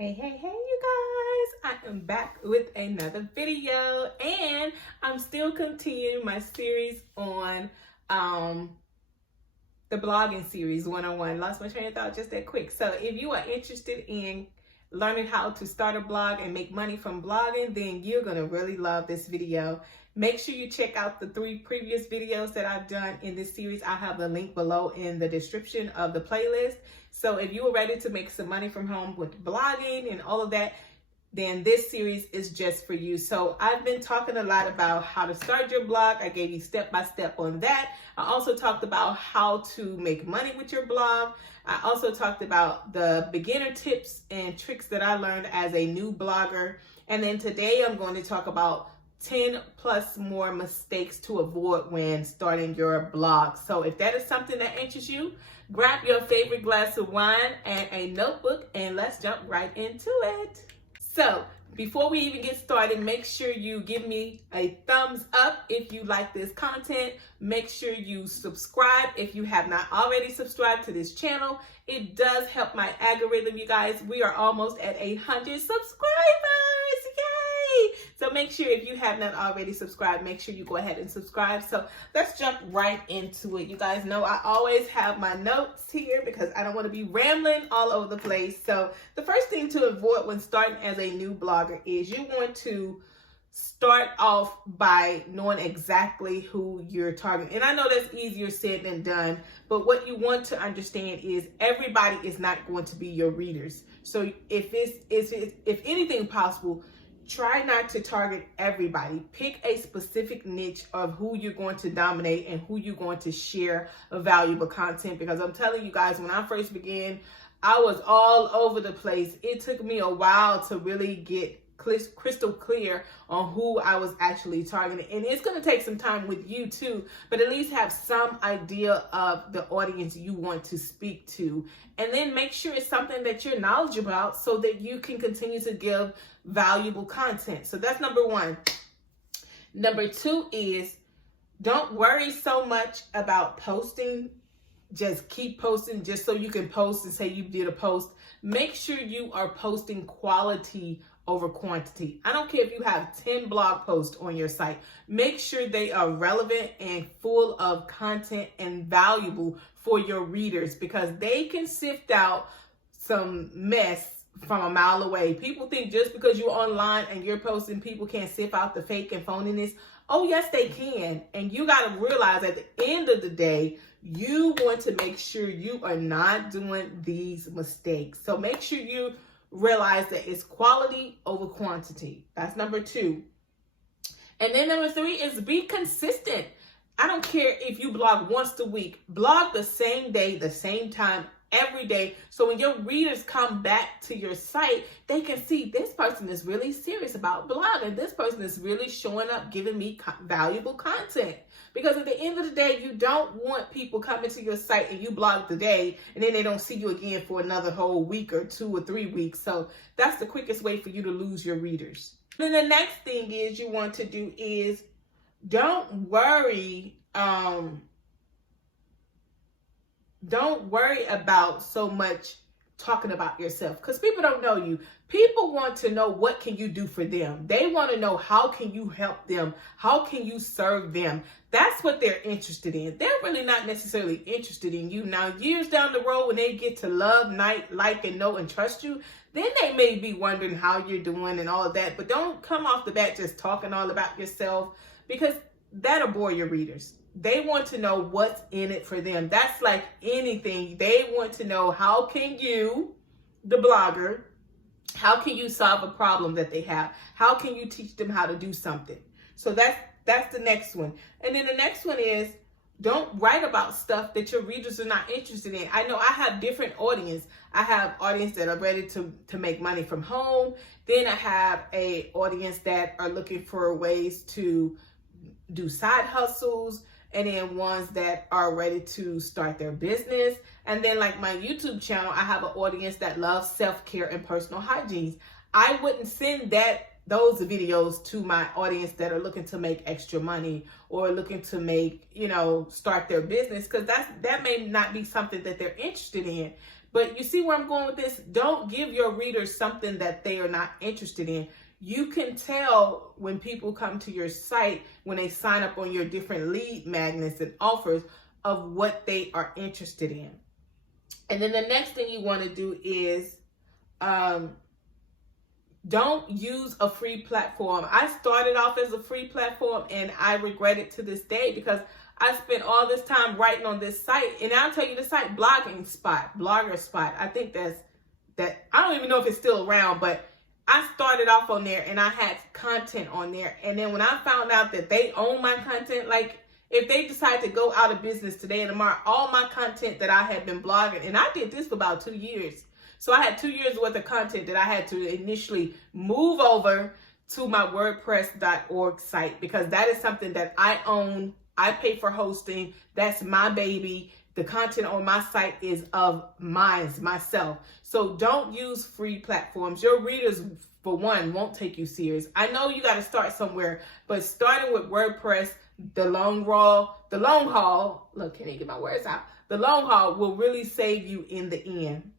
Hey, you guys. I am back with another video and I'm still continuing my series on the blogging series 101. Lost my train of thought just that quick. So if you are interested in learning how to start a blog and make money from blogging, then you're going to really love this video. Make sure you check out the 3 previous videos that I've done in this series. I'll have the link below in the description of the playlist. So if you are ready to make some money from home with blogging and all of that, then this series is just for you. So I've been talking a lot about how to start your blog. I gave you step-by-step on that. I also talked about how to make money with your blog. I also talked about the beginner tips and tricks that I learned as a new blogger. And then today I'm going to talk about 10 plus more mistakes to avoid when starting your blog. So if that is something that interests you, grab your favorite glass of wine and a notebook and let's jump right into it. So before we even get started, make sure you give me a thumbs up if you like this content. Make sure you subscribe if you have not already subscribed to this channel. It does help my algorithm, you guys. We are almost at 800 subscribers. Yay! So make sure if you have not already subscribed, make sure you go ahead and subscribe. So let's jump right into it. You guys know I always have my notes here because I don't want to be rambling all over the place. So the first thing to avoid when starting as a new blogger is you want to start off by knowing exactly who you're targeting. And I know that's easier said than done, but what you want to understand is everybody is not going to be your readers. So if anything possible, try not to target everybody. Pick a specific niche of who you're going to dominate and who you're going to share valuable content. Because I'm telling you guys, when I first began, I was all over the place. It took me a while to really get crystal clear on who I was actually targeting. And it's going to take some time with you too, but at least have some idea of the audience you want to speak to. And then make sure it's something that you're knowledgeable about so that you can continue to give valuable content. So that's number 1. Number 2 is don't worry so much about posting. Just keep posting just so you can post and say you did a post. Make sure you are posting quality over quantity. I don't care if you have 10 blog posts on your site. Make sure they are relevant and full of content and valuable for your readers because they can sift out some mess from a mile away. People think just because you're online and you're posting, people can't sift out the fake and phoniness. Oh, yes, they can. And you got to realize at the end of the day, you want to make sure you are not doing these mistakes. So make sure you realize that it's quality over quantity. That's number 2. And then number 3 is be consistent. I don't care if you blog once a week. Blog the same day, the same time, every day. So when your readers come back to your site, they can see this person is really serious about blogging. This person is really showing up, giving me valuable content. Because at the end of the day, you don't want people coming to your site and you blog today and then they don't see you again for another whole week or 2 or 3 weeks. So that's the quickest way for you to lose your readers. Then the next thing is you want to do is don't worry about so much talking about yourself because people don't know you. People want to know what can you do for them. They want to know how can you help them? How can you serve them? That's what they're interested in. They're really not necessarily interested in you. Now, years down the road when they get to love, like, and know and trust you, then they may be wondering how you're doing and all of that. But don't come off the bat just talking all about yourself because that'll bore your readers. They want to know what's in it for them. That's like anything. They want to know how can you, the blogger, how can you solve a problem that they have? How can you teach them how to do something? So that's the next one. And then the next one is don't write about stuff that your readers are not interested in. I know I have different audience. I have audience that are ready to make money from home. Then I have a audience that are looking for ways to do side hustles. And then ones that are ready to start their business. And then like my YouTube channel, I have an audience that loves self-care and personal hygiene. I wouldn't send those videos to my audience that are looking to make extra money or looking to make, start their business because that may not be something that they're interested in. But you see where I'm going with this? Don't give your readers something that they are not interested in. You can tell when people come to your site, when they sign up on your different lead magnets and offers, of what they are interested in. And then the next thing you want to do is don't use a free platform. I started off as a free platform and I regret it to this day because I spent all this time writing on this site. And I'll tell you the site, Blogger Spot. I think that I don't even know if it's still around, but I started off on there and I had content on there. And then when I found out that they own my content, like if they decide to go out of business today and tomorrow, all my content that I had been blogging, and I did this for about 2 years. So I had 2 years worth of content that I had to initially move over to my WordPress.org site because that is something that I own. I pay for hosting. That's my baby. The content on my site is of myself. So don't use free platforms. Your readers, for one, won't take you serious. I know you got to start somewhere, but starting with WordPress, the long haul, look, can't even get my words out. The long haul will really save you in the end.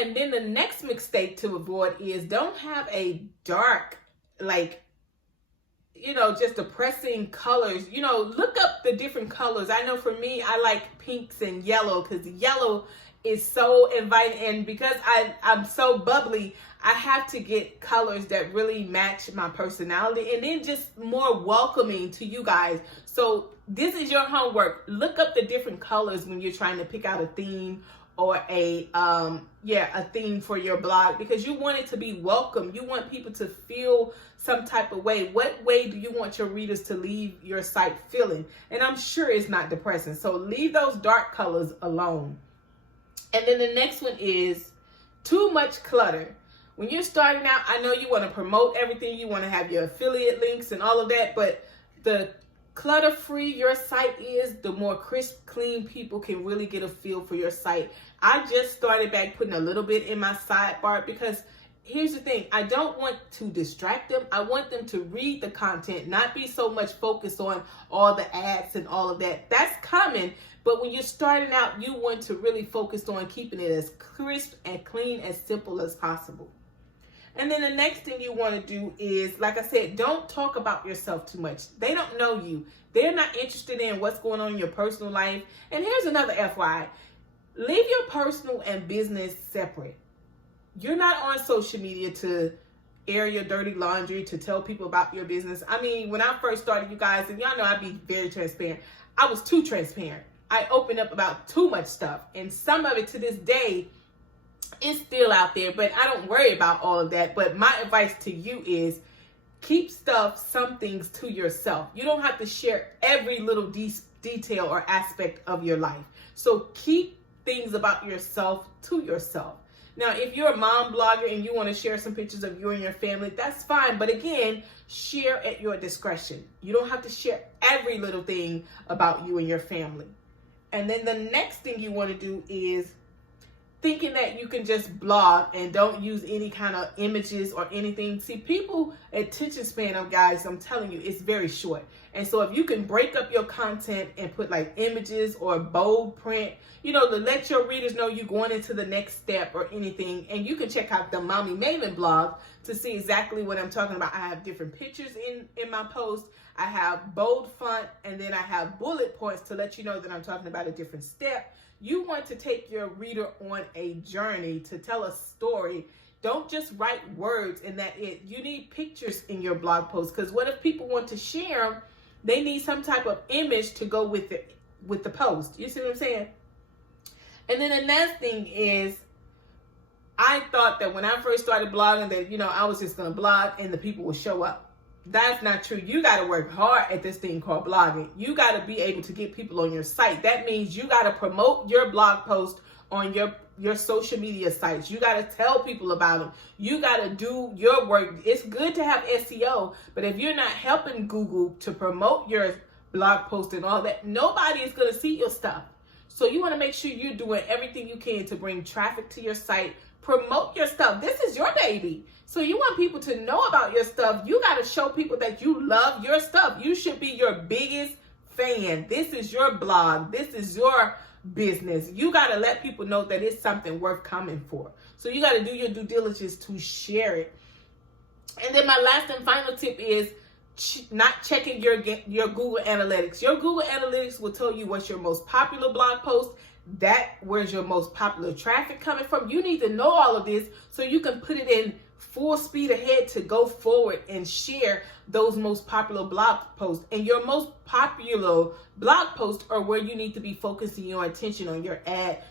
And then the next mistake to avoid is don't have a dark, just depressing colors. Look up the different colors. I know for me, I like pinks and yellow because yellow is so inviting. And because I'm so bubbly, I have to get colors that really match my personality and then just more welcoming to you guys. So this is your homework. Look up the different colors when you're trying to pick out a theme or a theme for your blog, because you want it to be welcome. You want people to feel some type of way. What way do you want your readers to leave your site feeling? And I'm sure it's not depressing. So leave those dark colors alone. And then the next one is too much clutter. When you're starting out, I know you want to promote everything. You want to have your affiliate links and all of that, but the clutter-free your site is, the more crisp, clean people can really get a feel for your site. I just started back putting a little bit in my sidebar because here's the thing. I don't want to distract them. I want them to read the content, not be so much focused on all the ads and all of that. That's common. But when you're starting out, you want to really focus on keeping it as crisp and clean, as simple as possible. And then the next thing you want to do is, like I said, don't talk about yourself too much. They don't know you. They're not interested in what's going on in your personal life. And here's another FYI. Leave your personal and business separate. You're not on social media to air your dirty laundry, to tell people about your business. I mean, when I first started, you guys, and y'all know I'd be very transparent. I was too transparent. I opened up about too much stuff. And some of it to this day, it's still out there, but I don't worry about all of that. But my advice to you is keep some things to yourself. You don't have to share every little detail or aspect of your life. So keep things about yourself to yourself. Now, if you're a mom blogger and you want to share some pictures of you and your family, that's fine. But again, share at your discretion. You don't have to share every little thing about you and your family. And then the next thing you want to do is thinking that you can just blog and don't use any kind of images or anything. See, people attention span of guys, I'm telling you, it's very short. And so if you can break up your content and put like images or bold print, to let your readers know you're going into the next step or anything. And you can check out the Mommy Maven blog to see exactly what I'm talking about. I have different pictures in my post. I have bold font, and then I have bullet points to let you know that I'm talking about a different step. You want to take your reader on a journey to tell a story. Don't just write words and that it. You need pictures in your blog post, because what if people want to share them? They need some type of image to go with the post. You see what I'm saying? And then the next thing is, I thought that when I first started blogging that, I was just going to blog and the people would show up. That's not true. You got to work hard at this thing called blogging. You got to be able to get people on your site. That means you got to promote your blog post on your social media sites. You got to tell people about them. You got to do your work. It's good to have SEO, but if you're not helping Google to promote your blog post and all that, nobody is going to see your stuff. So you want to make sure you're doing everything you can to bring traffic to your site. Promote your stuff. This is your baby. So you want people to know about your stuff. You got to show people that you love your stuff. You should be your biggest fan. This is your blog. This is your business. You got to let people know that it's something worth coming for. So you got to do your due diligence to share it. And then my last and final tip is not checking your Google Analytics. Your Google Analytics will tell you what's your most popular blog post, where's your most popular traffic coming from. You need to know all of this so you can put it in full speed ahead to go forward and share those most popular blog posts. And your most popular blog posts are where you need to be focusing your attention on your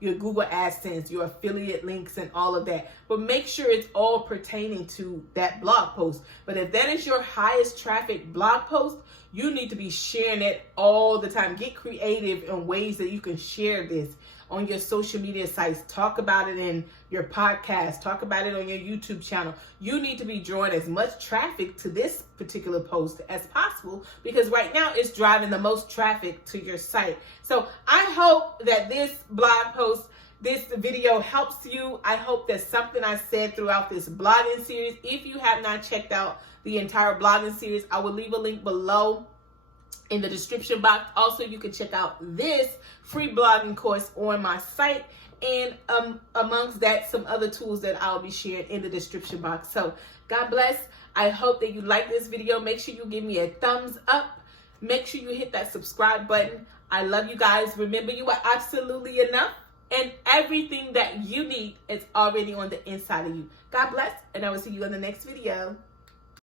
Google AdSense, your affiliate links, and all of that. But make sure it's all pertaining to that blog post. But if that is your highest traffic blog post, you need to be sharing it all the time. Get creative in ways that you can share this on your social media sites. Talk about it in your podcast. Talk about it on your YouTube channel. You need to be drawing as much traffic to this particular post as possible, because right now it's driving the most traffic to your site. So I hope that this blog post, this video helps you. I hope that something I said throughout this blogging series, if you have not checked out the entire blogging series, I will leave a link below in the description box. Also, you can check out this free blogging course on my site, and amongst that, some other tools that I'll be sharing in the description box. So God bless. I hope that you like this video. Make sure you give me a thumbs up. Make sure you hit that subscribe button. I love you guys. Remember, you are absolutely enough, and everything that you need is already on the inside of you. God bless, and I will see you in the next video.